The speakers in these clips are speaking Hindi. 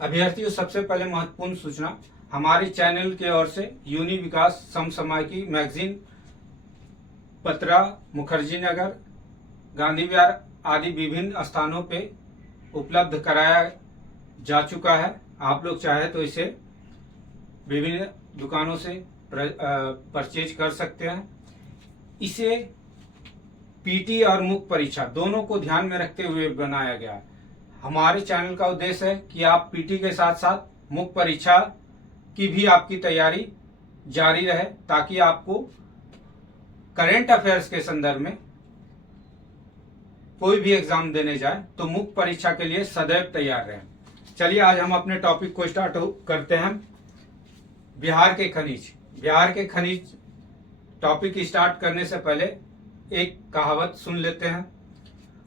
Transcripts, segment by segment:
अभ्यर्थियों, सबसे पहले महत्वपूर्ण सूचना हमारे चैनल की ओर से यूनि विकास समसामयिकी मैगजीन पतरा, मुखर्जी नगर, गांधी विहार आदि विभिन्न स्थानों पे उपलब्ध कराया जा चुका है। आप लोग चाहे तो इसे विभिन्न दुकानों से परचेज कर सकते हैं। इसे पीटी और मुख्य परीक्षा दोनों को ध्यान में रखते हुए बनाया गया है। हमारे चैनल का उद्देश्य है कि आप पीटी के साथ साथ मुख्य परीक्षा की भी आपकी तैयारी जारी रहे, ताकि आपको करंट अफेयर्स के संदर्भ में कोई भी एग्जाम देने जाए तो मुख्य परीक्षा के लिए सदैव तैयार रहें। चलिए आज हम अपने टॉपिक को स्टार्ट करते हैं। बिहार के खनिज। बिहार के खनिज टॉपिक स्टार्ट करने से पहले एक कहावत सुन लेते हैं।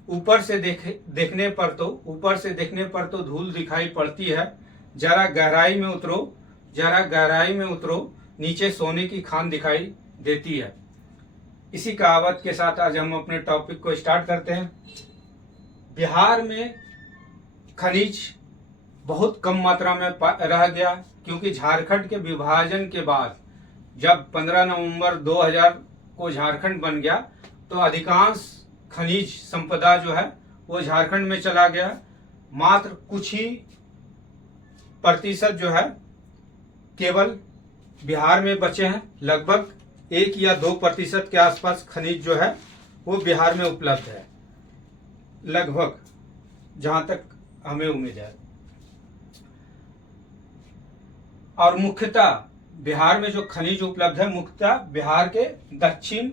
ऊपर से देखने पर तो धूल दिखाई पड़ती है, जरा गहराई में उतरो, नीचे सोने की खान दिखाई देती है। इसी कहावत के साथ आज हम अपने टॉपिक को स्टार्ट करते हैं। बिहार में खनिज बहुत कम मात्रा में रह गया, क्योंकि झारखंड के विभाजन के बाद जब 15 नवंबर 2000 को झारखंड बन गया तो अधिकांश खनिज संपदा जो है वो झारखंड में चला गया। मात्र कुछ ही प्रतिशत जो है केवल बिहार में बचे हैं। लगभग 1 या 2% के आसपास खनिज जो है वो बिहार में उपलब्ध है, लगभग, जहां तक हमें उम्मीद है। और मुख्यतः बिहार में जो खनिज उपलब्ध है, मुख्यतः बिहार के दक्षिण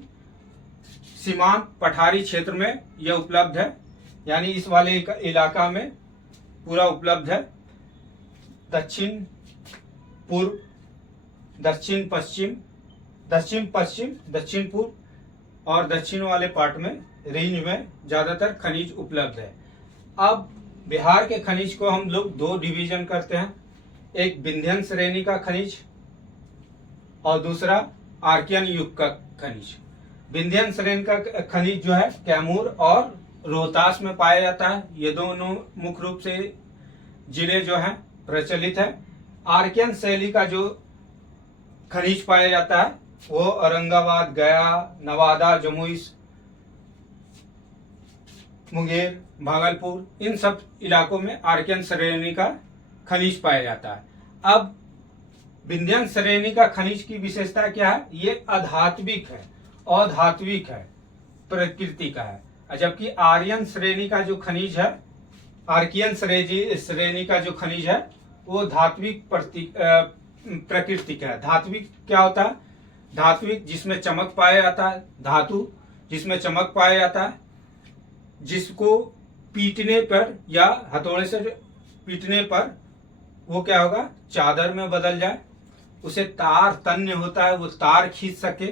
सीमांत पठारी क्षेत्र में यह उपलब्ध है, यानी इस वाले इलाका में पूरा उपलब्ध है। दक्षिण पूर्व, दक्षिण पश्चिम, दक्षिण पश्चिम, दक्षिण पूर्व और दक्षिण वाले पार्ट में रेंज में ज्यादातर खनिज उपलब्ध है। अब बिहार के खनिज को हम लोग 2 डिवीजन करते हैं, एक विंध्यन श्रेणी का खनिज और दूसरा आर्कियन युग का खनिज। विंध्यन श्रेणी का खनिज जो है कैमूर और रोहतास में पाया जाता है। ये दोनों मुख्य रूप से जिले जो हैं प्रचलित है। आर्कियन शैली का जो खनिज पाया जाता है वो औरंगाबाद, गया, नवादा, जमुई, मुंगेर, भागलपुर, इन सब इलाकों में आर्कियन श्रेणी का खनिज पाया जाता है। अब विंध्यन श्रेणी का खनिज की विशेषता क्या है? ये अधात्विक है, अधात्विक है, प्रकृति का है। जबकि आर्यन श्रेणी का जो खनिज है, आर्कियन श्रेणी का जो खनिज है वो धात्विक प्रकृति का है। धात्विक क्या होता है? धात्विक जिसमें चमक पाया जाता है, धातु जिसमें चमक पाया जाता है, जिसको पीटने पर या हथौड़े से पीटने पर वो क्या होगा, चादर में बदल जाए। उसे तार तन्य होता है, वो तार खींच सके।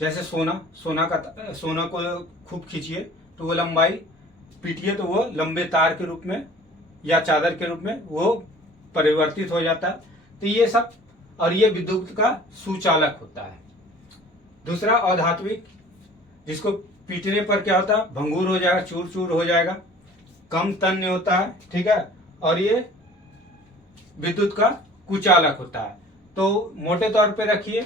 जैसे सोना को खूब खींचिए तो वो लंबाई, पीटिए तो वो लंबे तार के रूप में या चादर के रूप में वो परिवर्तित हो जाता है। तो ये सब, और ये विद्युत का सुचालक होता है। दूसरा अधात्विक, जिसको पीटने पर क्या होता है, भंगूर हो जाएगा, चूर चूर हो जाएगा, कम तन्य होता है, ठीक है, और ये विद्युत का कुचालक होता है। तो मोटे तौर पे रखिए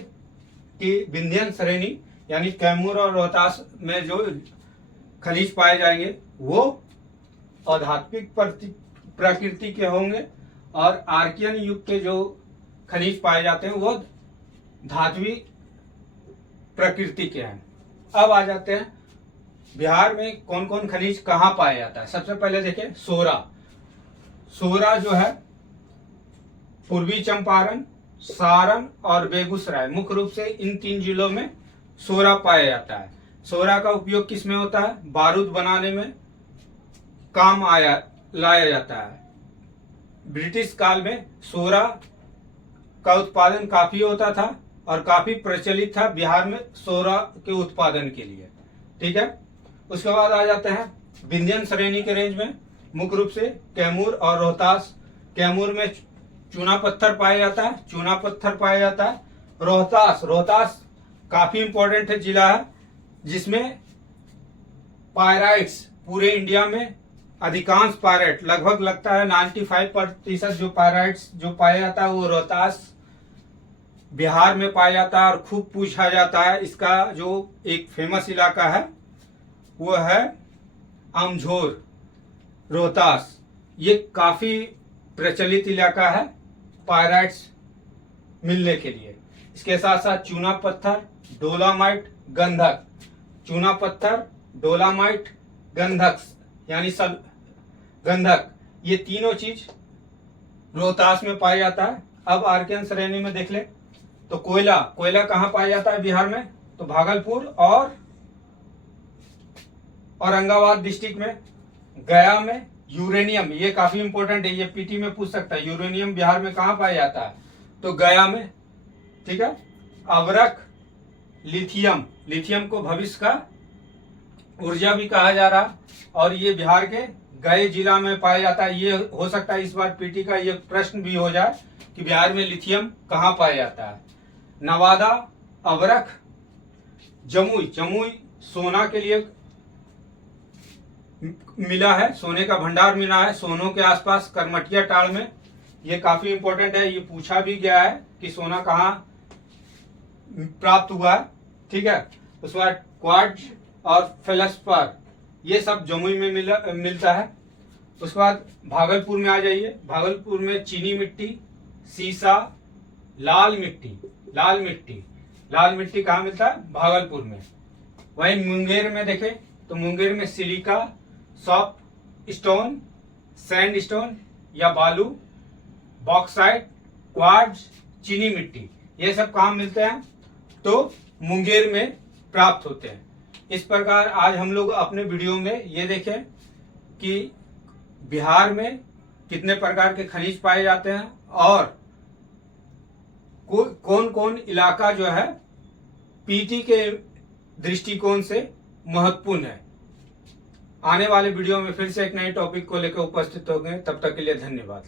कि विंध्यन श्रेणी यानी कैमूर और रोहतास में जो खनिज पाए जाएंगे वो अधात्विक प्रकृति के होंगे, और आर्कियन युग के जो खनिज पाए जाते हैं वो धात्विक प्रकृति के हैं। अब आ जाते हैं बिहार में कौन कौन खनिज कहाँ पाया जाता है। सबसे पहले देखें सोरा जो है पूर्वी चंपारण, सारण और बेगूसराय, मुख्य रूप से इन 3 जिलों में सोरा पाया जाता है। सोरा का उपयोग किस में होता है? बारूद बनाने में काम लाया जाता है। ब्रिटिश काल में सोरा का उत्पादन काफी होता था और काफी प्रचलित था बिहार में सोरा के उत्पादन के लिए, ठीक है। उसके बाद आ जाते हैं विंध्यन श्रेणी के रेंज में, मुख्य रूप से कैमूर और रोहतास। कैमूर में चूना पत्थर पाया जाता है। रोहतास काफी इंपॉर्टेंट है जिला है, जिसमें पायराइट्स पूरे इंडिया में अधिकांश पायराइट, लगभग लगता है 95% जो पायराइट्स जो पाया जाता है वो रोहतास बिहार में पाया जाता है। और खूब पूछा जाता है, इसका जो एक फेमस इलाका है वो है अमझोर, रोहतास। ये काफी प्रचलित इलाका है पायराइट्स मिलने के लिए। इसके साथ साथ चूना पत्थर, डोलामाइट, गंधक, चूना पत्थर, डोलामाइट, गंधक यानी सब गंधक, ये तीनों चीज रोहतास में पाया जाता है। अब आर्कियन श्रेणी में देख ले तो कोयला, कोयला कहाँ पाया जाता है बिहार में? तो भागलपुर और औरंगाबाद डिस्ट्रिक्ट में। गया में यूरेनियम, ये काफी इंपॉर्टेंट है, ये पीटी में पूछ सकता है, यूरेनियम बिहार में कहाँ पाया जाता है? तो गया में। ठीक है। अवरक, लिथियम, लिथियम को भविष्य का ऊर्जा भी कहा जा रहा, और ये बिहार के गए जिला में पाया जाता है। ये हो सकता है इस बार पीटी का ये प्रश्न भी हो जाए कि बिहार में लिथियम कहाँ पाया जाता है। नवादा, अवरक, जमुई, जमुई सोना के लिए मिला है, सोने का भंडार मिला है सोनों के आसपास करमटिया टाड़ में। ये काफी इंपॉर्टेंट है, ये पूछा भी गया है कि सोना कहाँ प्राप्त हुआ है। ठीक है। उसके बाद क्वार्ट्ज और फेल्सपार, ये सब जमुई में मिलता है। उसके बाद भागलपुर में आ जाइए, भागलपुर में चीनी मिट्टी, सीसा, लाल मिट्टी, लाल मिट्टी, लाल मिट्टी कहाँ मिलता है? भागलपुर में। वहीं मुंगेर में देखें तो मुंगेर में silica, soft stone, sand stone या बालू, बॉक्साइट, क्वार्ट्ज, चीनी मिट्टी, ये सब कहाँ मिलते हैं? तो मुंगेर में प्राप्त होते हैं। इस प्रकार आज हम लोग अपने वीडियो में ये देखें कि बिहार में कितने प्रकार के खनिज पाए जाते हैं और कौन कौन इलाका जो है पीटी के दृष्टिकोण से महत्वपूर्ण है। आने वाले वीडियो में फिर से एक नए टॉपिक को लेकर उपस्थित होंगे। तब तक के लिए धन्यवाद।